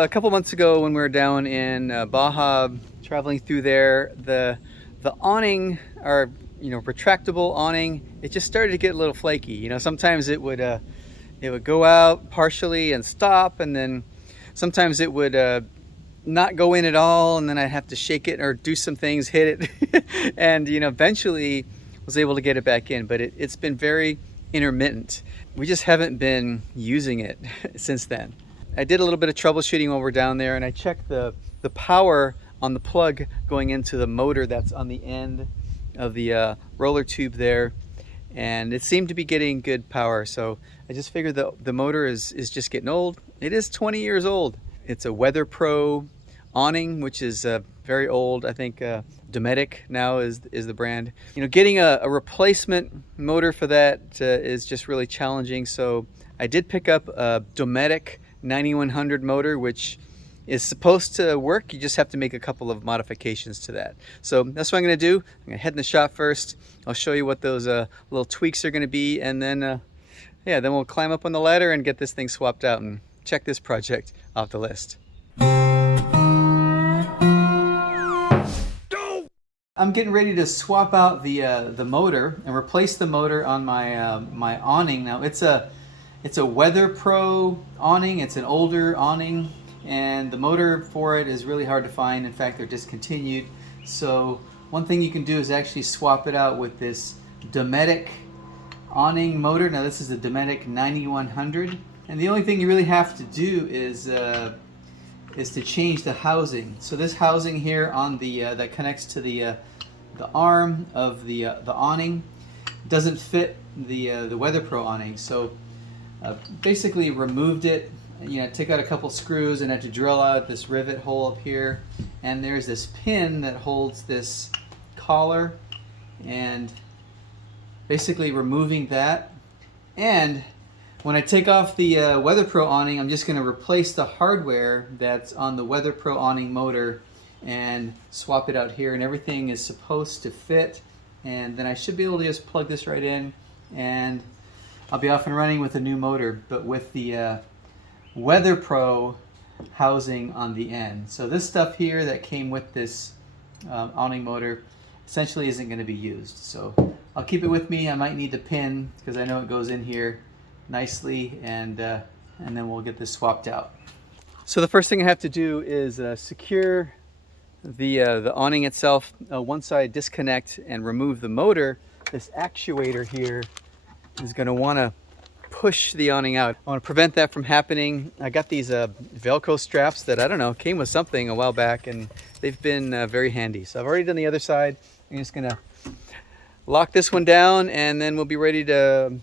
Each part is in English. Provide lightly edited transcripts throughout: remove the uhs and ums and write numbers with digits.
A couple months ago when we were down in Baja, traveling through there, the awning, our retractable awning, it just started to get a little flaky. Sometimes it would go out partially and stop, and then sometimes it would not go in at all, and then I'd have to shake it or do some things, hit it, and eventually was able to get it back in. But it's been very intermittent. We just haven't been using it since then. I did a little bit of troubleshooting while we're down there, and I checked the power on the plug going into the motor that's on the end of the roller tube there, and it seemed to be getting good power. So I just figured the motor is just getting old. It is 20 years old. It's a Weather Pro awning, which is very old. I think Dometic now is the brand. Getting a replacement motor for that is just really challenging. So I did pick up a Dometic 9100 motor, which is supposed to work. You just have to make a couple of modifications to that. So that's what I'm going to do. I'm going to head in the shop first. I'll show you what those little tweaks are going to be, and then yeah, then we'll climb up on the ladder and get this thing swapped out and check this project off the list. I'm getting ready to swap out the motor and replace the motor on my my awning. Now it's a Weather Pro awning. It's an older awning, and the motor for it is really hard to find. In fact, they're discontinued. So one thing you can do is actually swap it out with this Dometic awning motor. Now this is the Dometic 9100, and the only thing you really have to do is to change the housing. So this housing here on the that connects to the arm of the awning doesn't fit the Weather Pro awning. So basically removed it. Take out a couple screws and had to drill out this rivet hole up here, and there's this pin that holds this collar, and basically removing that. And when I take off the Weather Pro awning, I'm just going to replace the hardware that's on the Weather Pro awning motor and swap it out here, and everything is supposed to fit, and then I should be able to just plug this right in, and I'll be off and running with a new motor, but with the Weather Pro housing on the end. So this stuff here that came with this awning motor essentially isn't going to be used. So I'll keep it with me. I might need the pin because I know it goes in here nicely, and then we'll get this swapped out. So the first thing I have to do is secure the awning itself. Once I disconnect and remove the motor, this actuator here is going to want to push the awning out. I want to prevent that from happening. I got these Velcro straps that, I don't know, came with something a while back, and they've been very handy. So I've already done the other side. I'm just going to lock this one down, and then we'll be ready to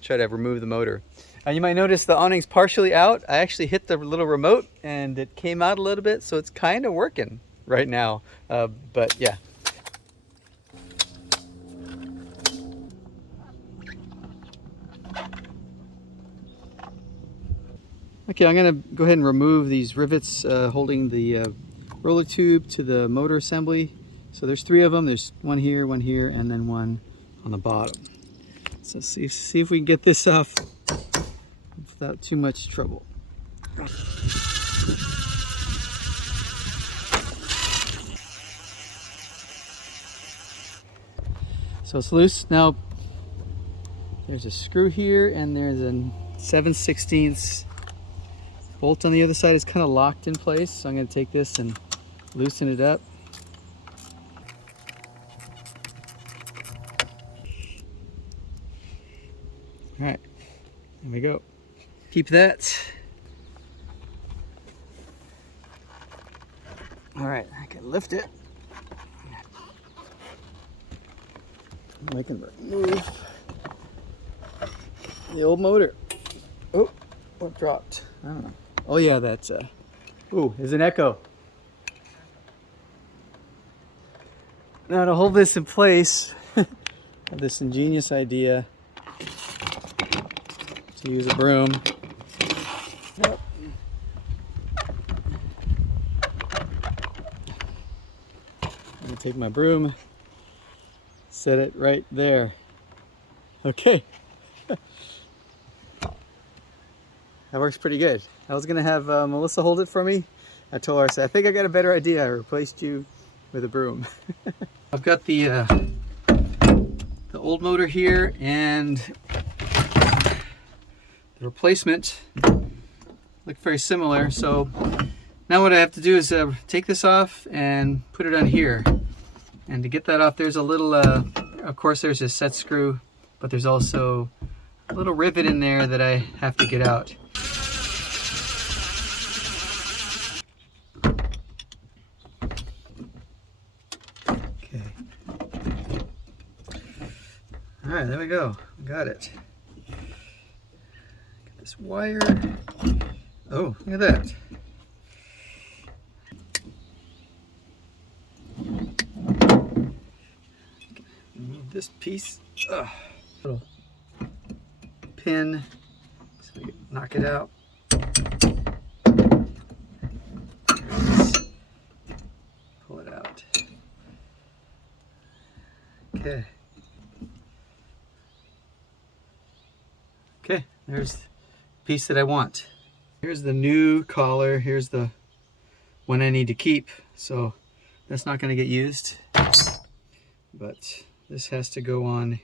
try to remove the motor. You might notice the awning's partially out. I actually hit the little remote and it came out a little bit, so it's kind of working right now. But yeah. Okay, I'm going to go ahead and remove these rivets holding the roller tube to the motor assembly. So there's 3 of them. There's one here, and then one on the bottom. So see if we can get this off without too much trouble. So it's loose. Now there's a screw here, and there's a 7/16 bolt on the other side. Is kind of locked in place, so I'm going to take this and loosen it up. All right, there we go. Keep that. All right, I can lift it. I can remove the old motor. Oh, what dropped? I don't know. Oh yeah, that's ooh, there's an echo. Now to hold this in place, I have this ingenious idea to use a broom. Yep. I'm gonna take my broom, set it right there. Okay. That works pretty good. I was gonna have Melissa hold it for me. I told her, I said, I think I got a better idea. I replaced you with a broom. I've got the old motor here and the replacement look very similar. So now what I have to do is take this off and put it on here. And to get that off, there's a little, of course there's a set screw, but there's also a little rivet in there that I have to get out. Okay. All right, there we go. Got it. Get this wire. Oh, look at that. Move this piece. Little pin. So we knock it out. Pull it out. Okay. Okay, there's the piece that I want. Here's the new collar. Here's the one I need to keep. So that's not going to get used. But this has to go on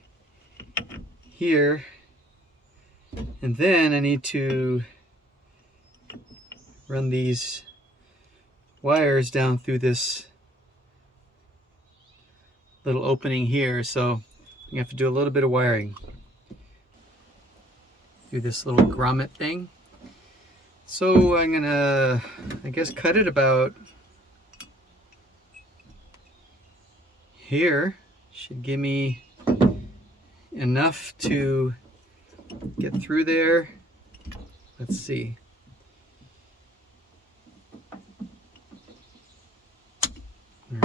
here. And then I need to run these wires down through this little opening here. So you have to do a little bit of wiring through this little grommet thing. So I'm gonna, I guess, cut it about here. Should give me enough to get through there. Let's see.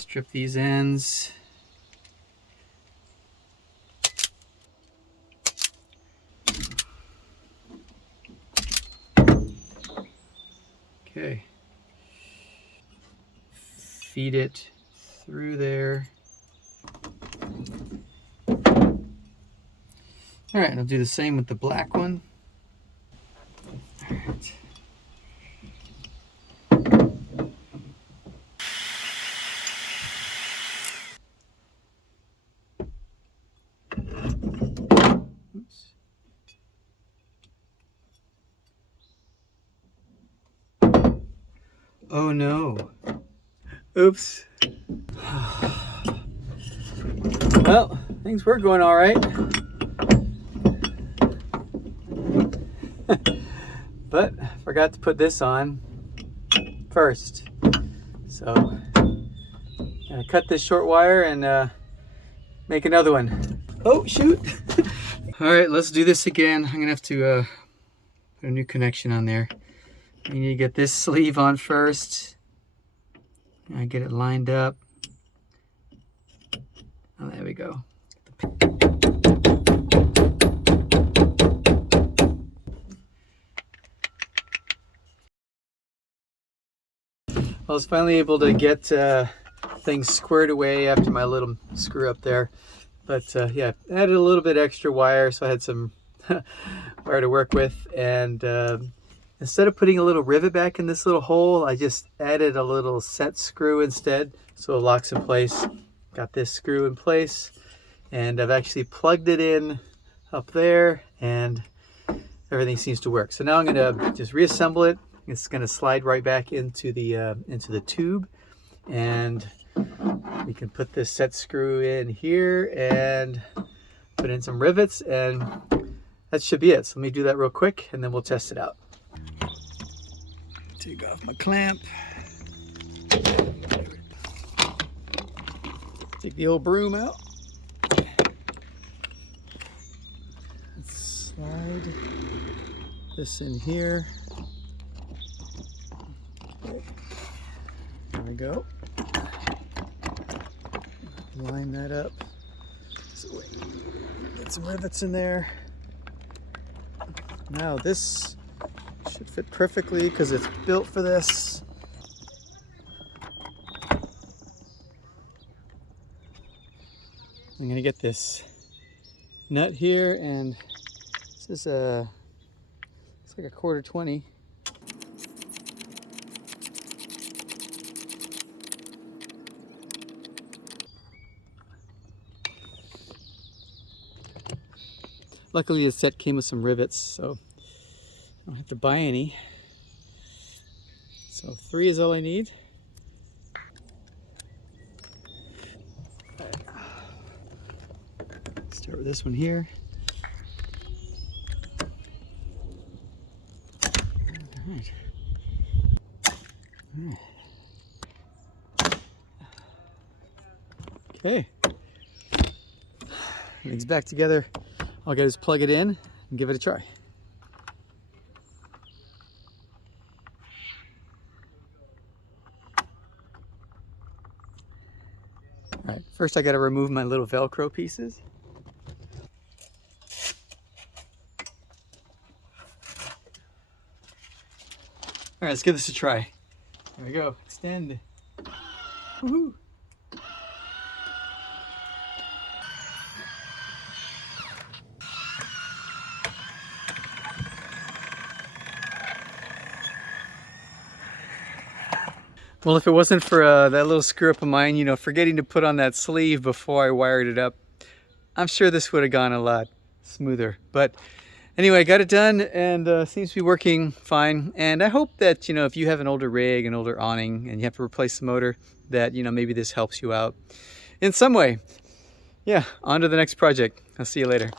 Strip these ends. Okay. Feed it through there. All right, I'll do the same with the black one. All right. Oops. Oh no. Oops. Well, things were going all right. But I forgot to put this on first. So I'm gonna cut this short wire and make another one. Oh, shoot. All right, let's do this again. I'm gonna have to put a new connection on there. You need to get this sleeve on first. I get it lined up. Oh, there we go. I was finally able to get things squared away after my little screw up there. But yeah, I added a little bit extra wire, so I had some wire to work with. And instead of putting a little rivet back in this little hole, I just added a little set screw instead, so it locks in place. Got this screw in place, and I've actually plugged it in up there, and everything seems to work. So now I'm gonna just reassemble it. It's gonna slide right back into the tube, and we can put this set screw in here and put in some rivets, and that should be it. So let me do that real quick, and then we'll test it out. Take off my clamp. Take the old broom out. Let's slide this in here. Okay. There we go. Line that up. So get some rivets in there. Now this should fit perfectly because it's built for this. I'm gonna get this nut here, and this is Looks like a quarter 20. Luckily the set came with some rivets, so I don't have to buy any. So 3 is all I need. Start with this one here. All right. Okay. Everything's back together. All I gotta do is plug it in and give it a try. All right, first I gotta remove my little Velcro pieces. All right, let's give this a try. There we go, extend. Woohoo! Well, if it wasn't for that little screw up of mine, you know, forgetting to put on that sleeve before I wired it up, I'm sure this would have gone a lot smoother. But anyway, I got it done and seems to be working fine. And I hope that, you know, if you have an older rig, an older awning, and you have to replace the motor, that, you know, maybe this helps you out in some way. Yeah, on to the next project. I'll see you later.